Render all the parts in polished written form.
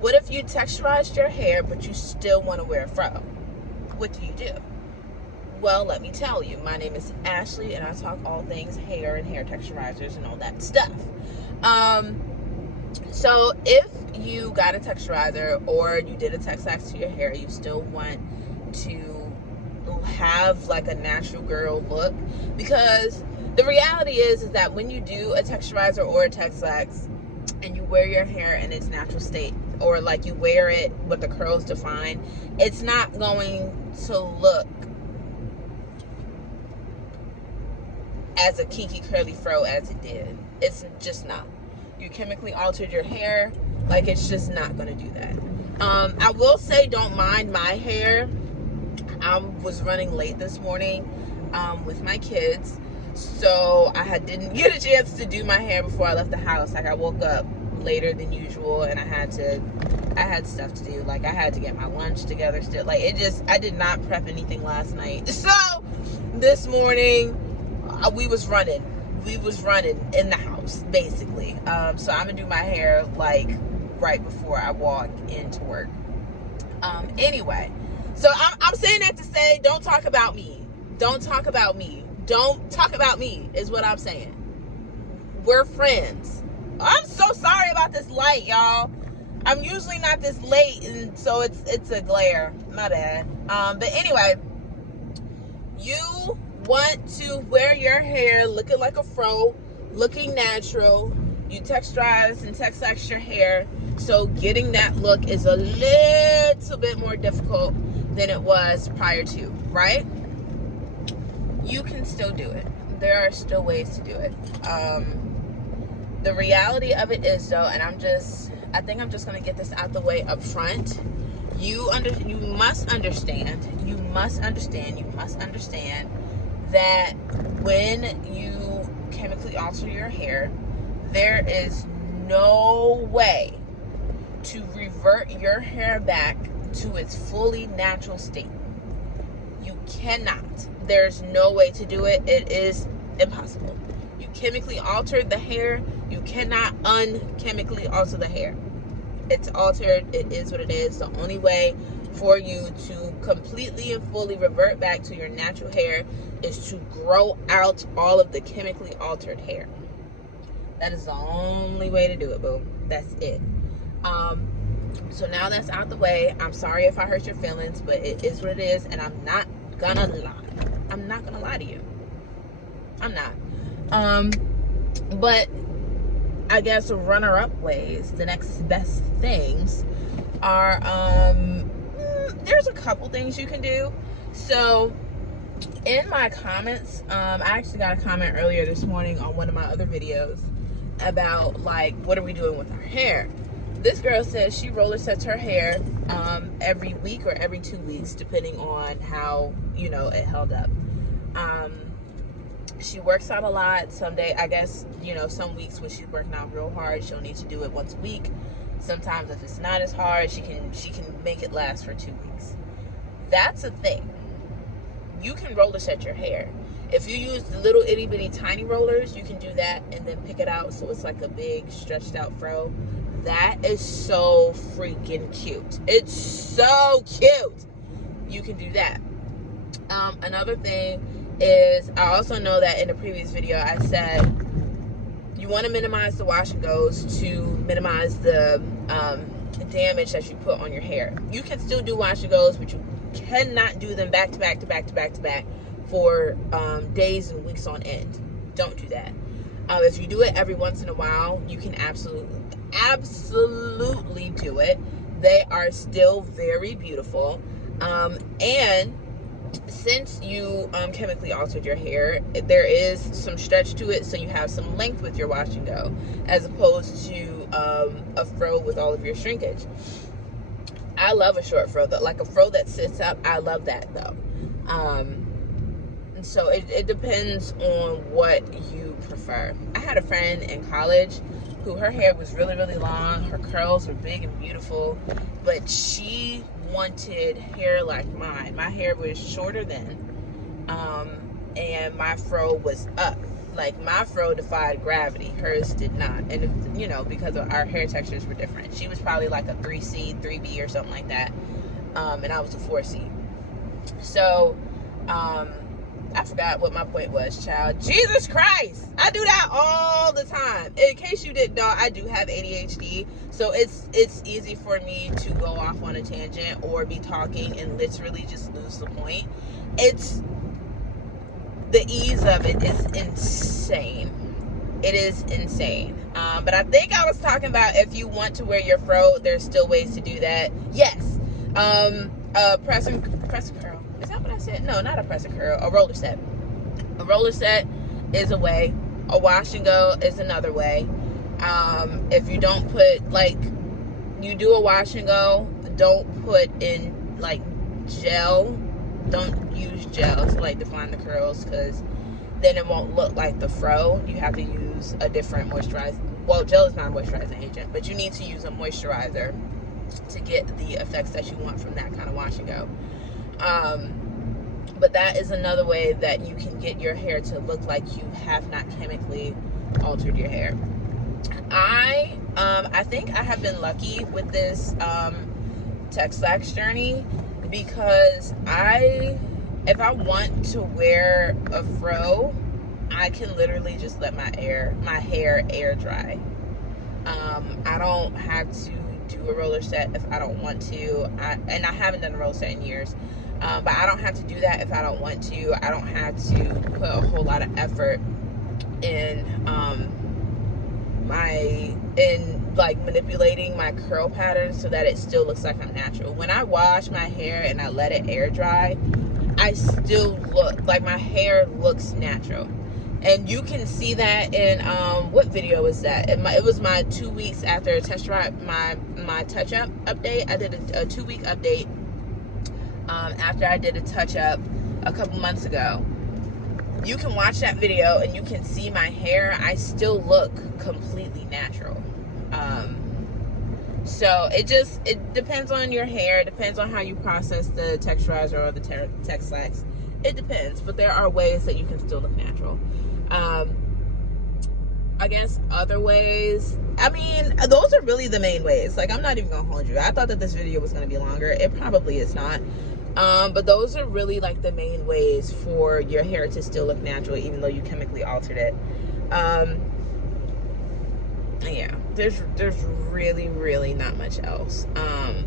What if you texturized your hair, but you still want to wear a fro? What do you do? Well, let me tell you. My name is Ashley, and I talk all things hair and hair texturizers and all that stuff. So if you got a texturizer or you did a TexLax to your hair, you still want to have like a natural girl look, because the reality is that when you do a texturizer or a TexLax and you wear your hair in its natural state, or like you wear it with the curls defined, it's not going to look as a kinky curly fro as it did. It's just not. You chemically altered your hair. Like, it's just not going to do that. I will say, don't mind my hair. I was running late this morning with my kids, so I didn't get a chance to do my hair before I left the house. Like, I woke up later than usual, and I had stuff to do. Like, I had to get my lunch together still. Like, I did not prep anything last night. So this morning we was running in the house, basically. So I'm gonna do my hair like right before I walk into work. Anyway, so I'm saying that to say, don't talk about me. Don't talk about me. Don't talk about me is what I'm saying. We're friends. I'm so sorry about this light, y'all. I'm usually not this late, and so it's a glare. My bad. But anyway, you want to wear your hair looking like a fro, looking natural. You texturize and textlax your hair, so getting that look is a little bit more difficult than it was prior to, right? You can still do it. There are still ways to do it. The reality of it is, though, and I think I'm just going to get this out the way up front. You must understand that when you chemically alter your hair, there is no way to revert your hair back to its fully natural state. You cannot. There's no way to do it. It is impossible. You chemically altered the hair. You cannot unchemically alter the hair. It's altered. It is what it is. The only way for you to completely and fully revert back to your natural hair is to grow out all of the chemically altered hair. That is the only way to do it, boo. That's it. So now that's out the way. I'm sorry if I hurt your feelings, but it is what it is, and I'm not gonna lie. I'm not gonna lie to you. I'm not. But I guess runner-up ways, the next best things are, there's a couple things you can do. So in my comments, I actually got a comment earlier this morning on one of my other videos about, like, what are we doing with our hair? This girl says she roller sets her hair every week or every 2 weeks, depending on how, it held up. She works out a lot. Someday, I guess, some weeks when she's working out real hard, she'll need to do it once a week. Sometimes if it's not as hard, she can make it last for 2 weeks. That's a thing. You can roller set your hair. If you use the little itty bitty tiny rollers, you can do that and then pick it out so it's like a big stretched out fro. That is so freaking cute. It's so cute. You can do that. Another thing is, I also know that in the previous video I said you want to minimize the wash and goes to minimize the damage that you put on your hair. You can still do wash and goes, but you cannot do them back to back to back to back to back for days and weeks on end. Don't do that. If you do it every once in a while, you can absolutely do it. They are still very beautiful. And since you chemically altered your hair, there is some stretch to it, so you have some length with your wash and go, as opposed to a fro with all of your shrinkage. I love a short fro, though. Like a fro that sits up, I love that, though. And so it depends on what you prefer. I had a friend in college who her hair was really, really long. Her curls were big and beautiful, but she wanted hair like mine. My hair was shorter then, and my fro was up. Like, my fro defied gravity, hers did not. And, you know, because of our hair textures were different. She was probably like a 3C, 3B or something like that. And I was a 4C. So, I forgot what my point was, child. Jesus Christ! I do that all the time. In case you didn't know, I do have ADHD. So it's easy for me to go off on a tangent or be talking and literally just lose the point. It's the ease of it is insane. It is insane. But I think I was talking about if you want to wear your fro, there's still ways to do that. Yes. Press and curl. Is that what I said? No, not a press and curl. A roller set. A roller set is a way. A wash and go is another way. If you don't put, like, you do a wash and go, don't put in, like, gel. Don't use gel to, like, define the curls, because then it won't look like the fro. You have to use a different moisturizer. Well, gel is not a moisturizing agent, but you need to use a moisturizer to get the effects that you want from that kind of wash and go. But that is another way that you can get your hair to look like you have not chemically altered your hair. I think I have been lucky with this TexLax journey, because if I want to wear a fro, I can literally just let my hair air dry. I don't have to do a roller set if I don't want to. And I haven't done a roller set in years. But I don't have to do that if I don't want to. I don't have to put a whole lot of effort in like manipulating my curl pattern so that it still looks like I'm natural. When I wash my hair and I let it air dry, I still look like my hair looks natural. And you can see that in what video was that? It was my 2 weeks after my touch-up update. I did a 2-week update after I did a touch-up a couple months ago. You can watch that video and you can see my hair. I still look completely natural. So it depends on your hair. It depends on how you process the texturizer or the TexLax. It depends, but there are ways that you can still look natural. I guess other ways, I mean, those are really the main ways. Like, I'm not even gonna hold you. I thought that this video was gonna be longer. It probably is not. But those are really like the main ways for your hair to still look natural, even though you chemically altered it. Yeah, there's really not much else.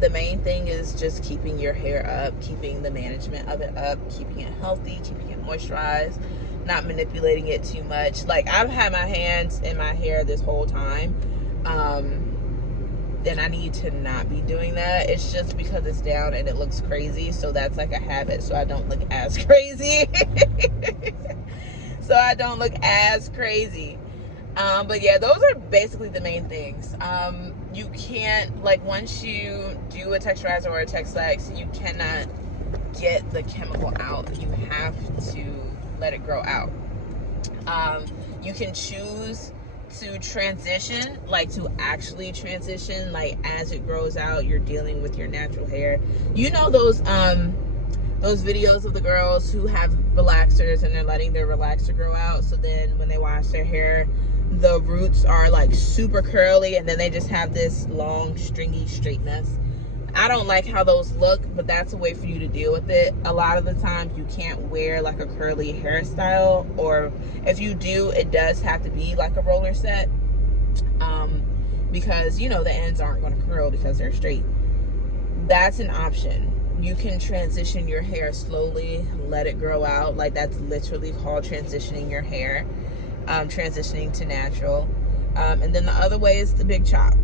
The main thing is just keeping your hair up, keeping the management of it up, keeping it healthy, keeping it moisturized, not manipulating it too much. Like, I've had my hands in my hair this whole time, and I need to not be doing that. It's just because it's down and it looks crazy, so that's like a habit, so I don't look as crazy. So I don't look as crazy. But yeah, those are basically the main things. You can't, like, once you do a texturizer or a TexLax, you cannot get the chemical out. You have to let it grow out. You can choose to transition, like to actually transition, like as it grows out, you're dealing with your natural hair. You know those videos of the girls who have relaxers and they're letting their relaxer grow out, so then when they wash their hair, the roots are like super curly and then they just have this long stringy straight mess. I don't like how those look, but that's a way for you to deal with it. A lot of the times you can't wear like a curly hairstyle, or if you do, it does have to be like a roller set, because you know the ends aren't going to curl because they're straight. That's an option. You can transition your hair slowly, let it grow out. Like, that's literally called transitioning your hair, transitioning to natural. And then the other way is the big chop.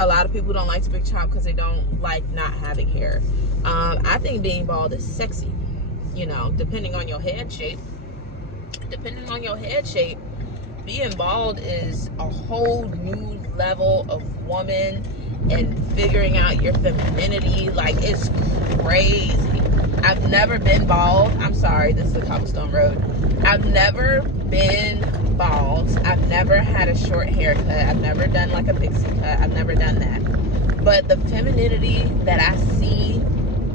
A lot of people don't like the big chop because they don't like not having hair. I think being bald is sexy, you know, depending on your head shape. Depending on your head shape, being bald is a whole new level of woman and figuring out your femininity. Like, it's crazy. I've never been bald. I'm sorry, this is a cobblestone road. I've never been bald. I've never had a short haircut. I've never done like a pixie cut. I've never done that. But the femininity that I see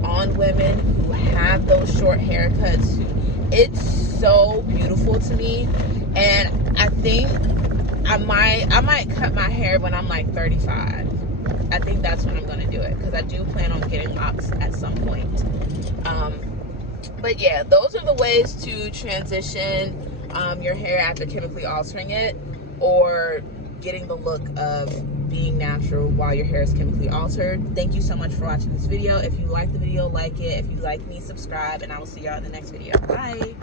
on women who have those short haircuts, who It's so beautiful to me, and I think I might cut my hair when I'm like 35. I think that's when I'm gonna do it, because I do plan on getting locks at some point. But yeah, those are the ways to transition your hair after chemically altering it, or getting the look of being natural while your hair is chemically altered. Thank you so much for watching this video. If you like the video, like it. If you like me, subscribe, and I will see y'all in the next video. Bye.